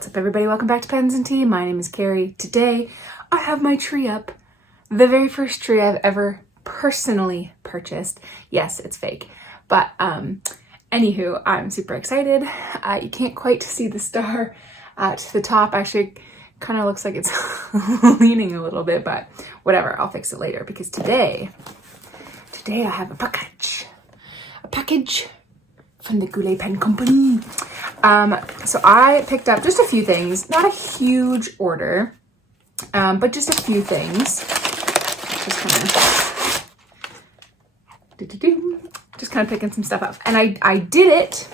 What's up, everybody? Welcome back to Pens and Tea. My name is Carrie. Today, I have my tree up. The very first tree I've ever personally purchased. Yes, it's fake. But, anywho, I'm super excited. You can't quite see the star at the top. Actually, kind of looks like it's leaning a little bit, but whatever. I'll fix it later because today I have a package. A package from the Goulet pen company. So I picked up just a few things, not a huge order, but just a few things. Just kind of picking some stuff up. And I did it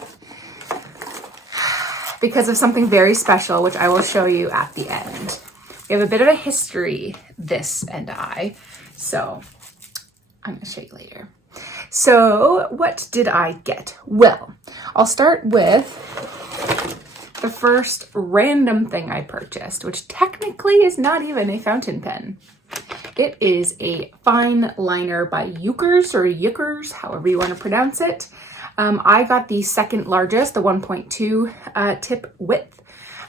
because of something very special, which I will show you at the end. We have a bit of a history, this and I, so I'm gonna show you later. So what did I get? Well, I'll start with the first random thing I purchased, which technically is not even a fountain pen. It is a fine liner by Yookers, however you want to pronounce it. I got the second largest, the 1.2 tip width.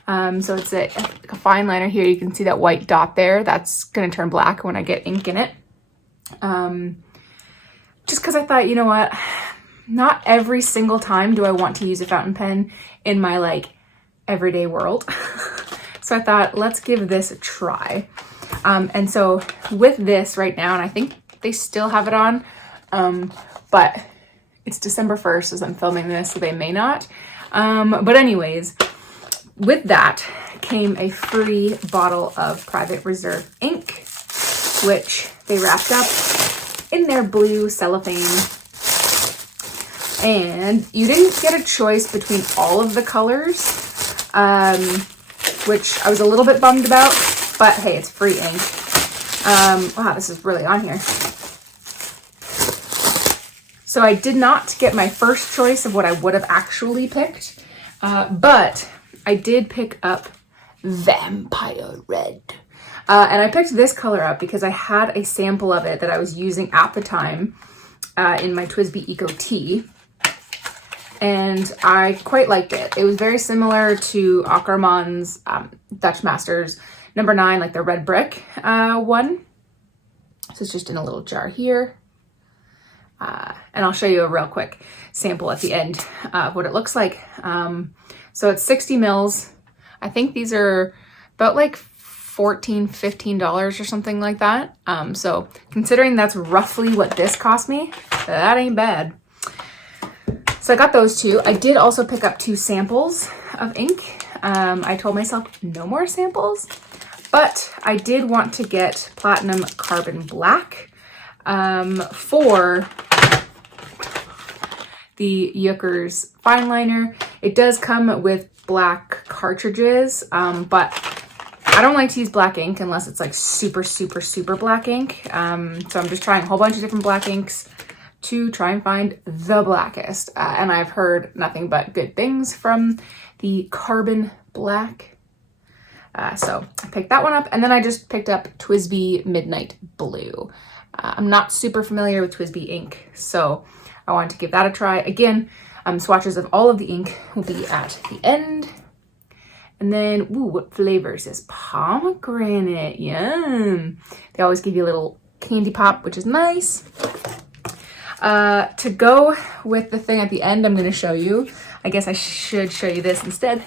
So it's a fine liner here. You can see that white dot there. That's going to turn black when I get ink in it. Just because I thought, you know what, not every single time do I want to use a fountain pen in my everyday world. So I thought, let's give this a try. And so with this right now, and I think they still have it on, but it's December 1st as I'm filming this, so they may not. But anyways, with that came a free bottle of Private Reserve ink, which they wrapped up in their blue cellophane. And you didn't get a choice between all of the colors, which I was a little bit bummed about, but hey, it's free ink. Wow, this is really on here. So I did not get my first choice of what I would have actually picked, but I did pick up Vampire Red. And I picked this color up because I had a sample of it that I was using at the time in my TWSBI Eco Tea. And I quite liked it. It was very similar to Akkerman's Dutch Masters number 9, like the red brick one. So it's just in a little jar here. And I'll show you a real quick sample at the end of what it looks like. So it's 60 mils. I think these are about $14, $15 or something like that. So considering that's roughly what this cost me, that ain't bad. So I got those two. I did also pick up 2 samples of ink. I told myself no more samples, but I did want to get Platinum Carbon Black for the Yookers fine liner. It does come with black cartridges, but I don't like to use black ink unless it's super, super, super black ink. So I'm just trying a whole bunch of different black inks to try and find the blackest. And I've heard nothing but good things from the Carbon Black. So I picked that one up, and then I just picked up TWSBI Midnight Blue. I'm not super familiar with TWSBI ink, so I wanted to give that a try. Again, swatches of all of the ink will be at the end. And then, ooh, what flavor is this? Pomegranate, yum. They always give you a little candy pop, which is nice. To go with the thing at the end, I'm going to show you. I guess I should show you this instead.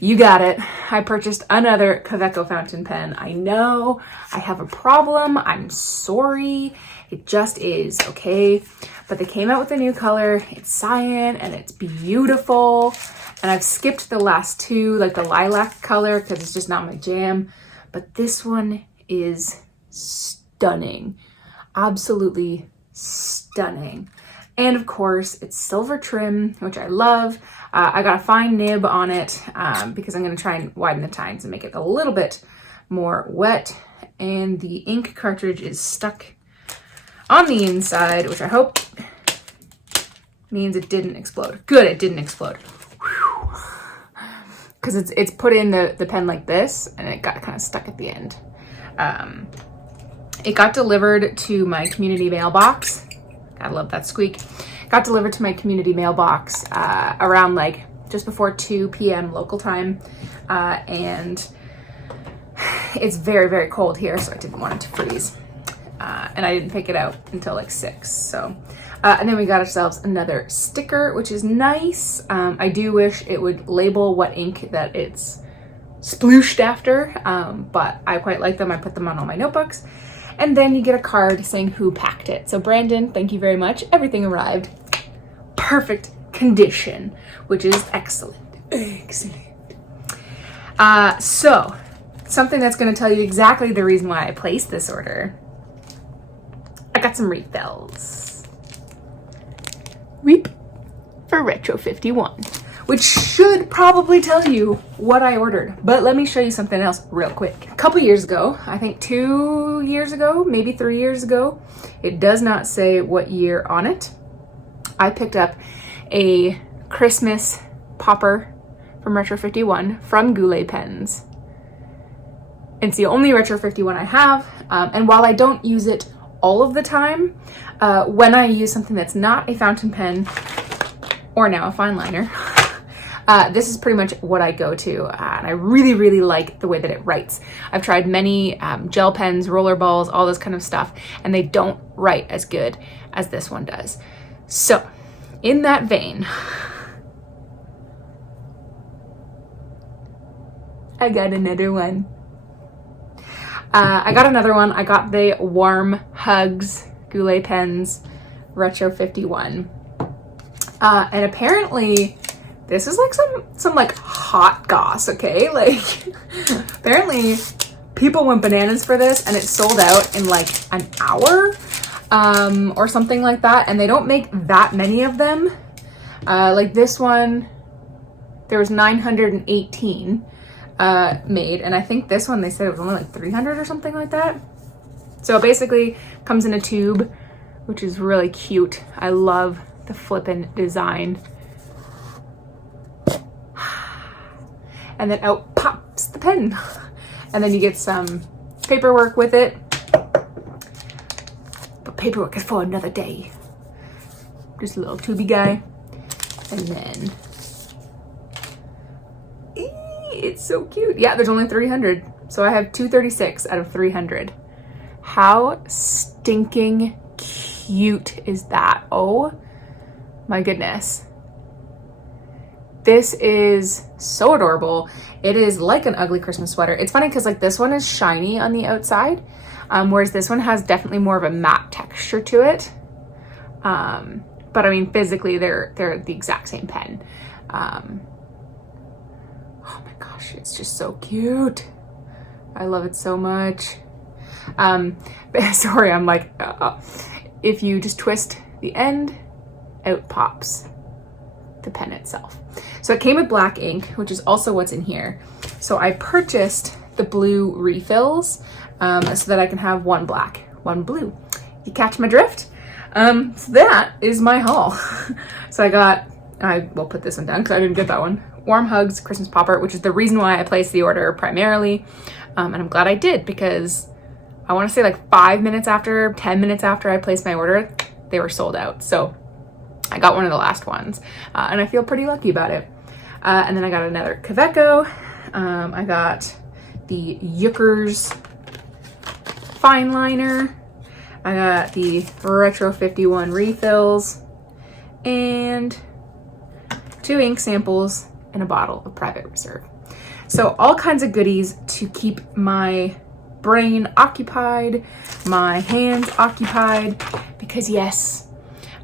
You got it. I purchased another Kaweco fountain pen. I know I have a problem. I'm sorry. It just is, okay? But they came out with a new color. It's Cyan, and it's beautiful. And I've skipped the last two, like the lilac color, because it's just not my jam. But this one is stunning. Absolutely stunning. And of course, it's silver trim, which I love. I got a fine nib on it because I'm going to try and widen the tines and make it a little bit more wet. And the ink cartridge is stuck on the inside, which I hope means it didn't explode. Good, it didn't explode. Because it's put in the pen like this, and it got kind of stuck at the end. It got delivered to my community mailbox. Gotta love that squeak. Got delivered to my community mailbox around like just before 2 p.m. local time. And it's very, very cold here, so I didn't want it to freeze. And I didn't pick it out until like 6. So, and then we got ourselves another sticker, which is nice. I do wish it would label what ink that it's splooshed after, but I quite like them. I put them on all my notebooks. And then you get a card saying who packed it. So Brandon, thank you very much. Everything arrived. Perfect condition, which is excellent. Excellent. So something that's going to tell you exactly the reason why I placed this order. I got some refills. Weep for Retro 51, which should probably tell you what I ordered. But let me show you something else real quick. A couple years ago, I think 2 years ago, maybe 3 years ago, it does not say what year on it. I picked up a Christmas popper from Retro 51 from Goulet pens. It's the only Retro 51 I have. And while I don't use it all of the time, when I use something that's not a fountain pen or now a fine liner, this is pretty much what I go to, and I really, really like the way that it writes. I've tried many gel pens, roller balls, all this kind of stuff, and they don't write as good as this one does. So, in that vein, I got another one. I got the Warm Hugs Goulet pens Retro 51. And apparently this is like some like hot goss, okay? Like apparently people went bananas for this and it sold out in like an hour or something like that. And they don't make that many of them. Like this one, there was 918 made, and I think this one they said it was only like 300 or something like that. So it basically comes in a tube, which is really cute. I love the flippin' design. And then out pops the pen. And then you get some paperwork with it. But paperwork is for another day. Just a little tubey guy. And then it's so cute. Yeah, there's only 300. So I have 236 out of 300. How stinking cute is that? Oh my goodness. This is so adorable. It is like an ugly Christmas sweater. It's funny because like this one is shiny on the outside, whereas this one has definitely more of a matte texture to it. But I mean, physically they're the exact same pen. Oh my gosh, it's just so cute. I love it so much. Sorry, I'm like, if you just twist the end, out pops the pen itself. So it came with black ink, which is also what's in here. So I purchased the blue refills so that I can have one black, one blue. You catch my drift? So that is my haul. So I will put this one down because I didn't get that one. Warm Hugs Christmas popper, which is the reason why I placed the order primarily. And I'm glad I did because I want to say like 5 minutes after, 10 minutes after I placed my order, they were sold out. So I got one of the last ones and I feel pretty lucky about it. And then I got another Kaweco. I got the Yookers fine liner. I got the Retro 51 refills and 2 ink samples and a bottle of Private Reserve. So all kinds of goodies to keep my brain occupied, my hands occupied, because yes,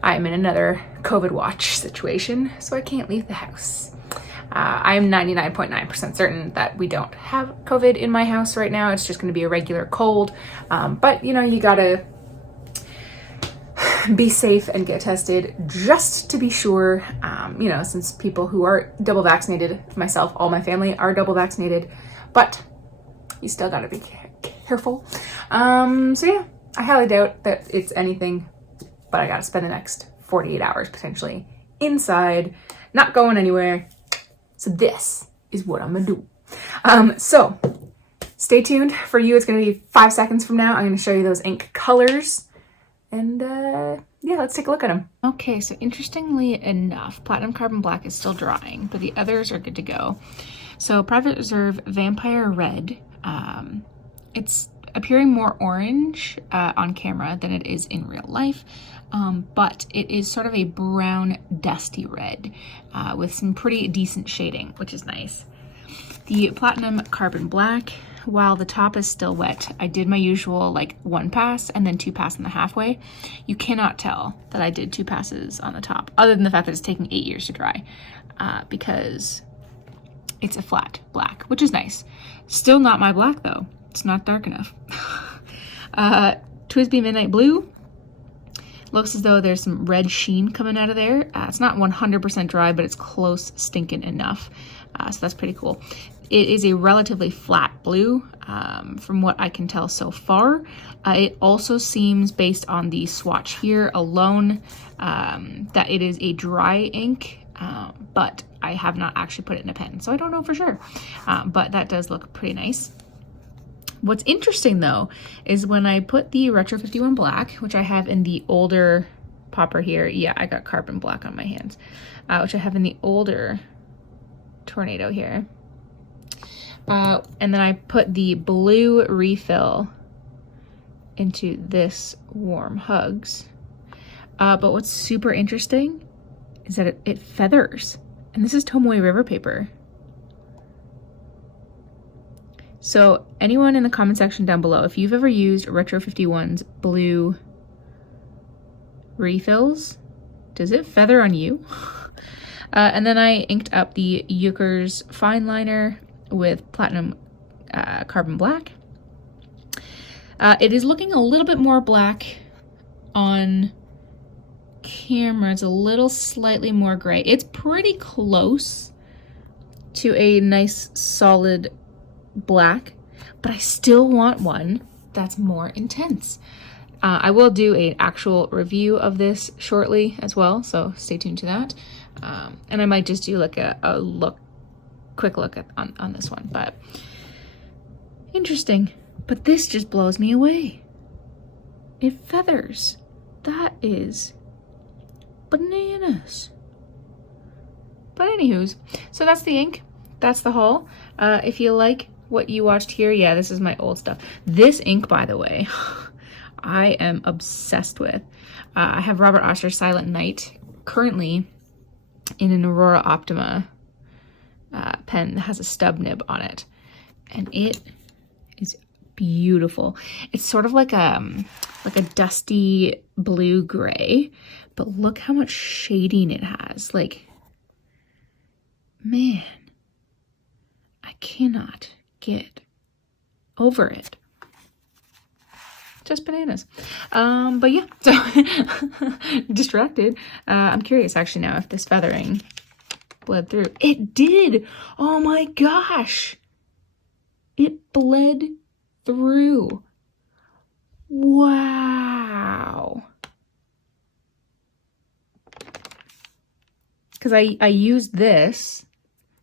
I'm in another COVID watch situation, so I can't leave the house. I'm 99.9% certain that we don't have COVID in my house right now. It's just going to be a regular cold. But you know, you gotta be safe and get tested just to be sure. You know, since people who are double vaccinated, myself, all my family are double vaccinated, but you still gotta be careful. So yeah, I highly doubt that it's anything, but I gotta spend the next 48 hours potentially inside, not going anywhere. So this is what I'm gonna do. So stay tuned. For you, it's gonna be 5 seconds from now. I'm gonna show you those ink colors, and yeah, let's take a look at them. Okay, so interestingly enough, Platinum Carbon Black is still drying, but the others are good to go. So Private Reserve Vampire Red, it's appearing more orange on camera than it is in real life, but it is sort of a brown, dusty red with some pretty decent shading, which is nice. The Platinum Carbon Black, while the top is still wet, I did my usual like 1 pass and then 2 passes on the halfway. You cannot tell that I did 2 passes on the top, other than the fact that it's taking 8 years to dry, because it's a flat black, which is nice. Still not my black though. It's not dark enough. Twisby Midnight Blue. Looks as though there's some red sheen coming out of there. It's not 100% dry, but it's close stinking enough. So that's pretty cool. It is a relatively flat blue from what I can tell so far. It also seems, based on the swatch here alone, that it is a dry ink, but I have not actually put it in a pen, so I don't know for sure. But that does look pretty nice. What's interesting though is when I put the Retro 51 Black, which I have in the older popper here. Yeah, I got carbon black on my hands, which I have in the older Tornado here. And then I put the blue refill into this Warm Hugs. But what's super interesting is that it feathers. And this is Tomoe River paper. So anyone in the comment section down below, if you've ever used Retro 51's blue refills, does it feather on you? And then I inked up the Euchre's fine liner with Platinum Carbon Black. It is looking a little bit more black on camera. It's a little slightly more gray. It's pretty close to a nice solid black, but I still want one that's more intense. I will do an actual review of this shortly as well, so stay tuned to that. And I might just do like a quick look at on this one, but interesting. But this just blows me away. It feathers. That is bananas. But anywho's, so that's the ink. That's the haul. If you like what you watched here, yeah, this is my old stuff. This ink, by the way, I am obsessed with. I have Robert Oster's Silent Night currently in an Aurora Optima pen that has a stub nib on it, and it is beautiful. It's sort of like a dusty blue gray, but look how much shading it has. Like, man, I cannot get over it. Just bananas. But yeah, so distracted. I'm curious actually now if this feathering bled through. It did. Oh my gosh. It bled through. Wow. Because I used this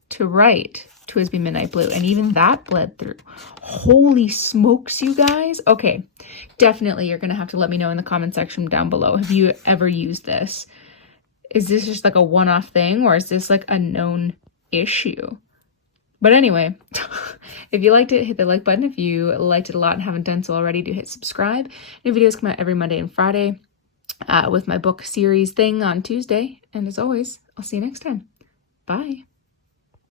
to write Twisby Midnight Blue, and even that bled through. Holy smokes, you guys. Okay, definitely you're gonna have to let me know in the comment section down below. Have you ever used this? Is this just like a one-off thing, or is this like a known issue? But anyway, if you liked it, hit the like button. If you liked it a lot and haven't done so already, do hit subscribe. New videos come out every Monday and Friday with my book series thing on Tuesday. And as always, I'll see you next time. Bye.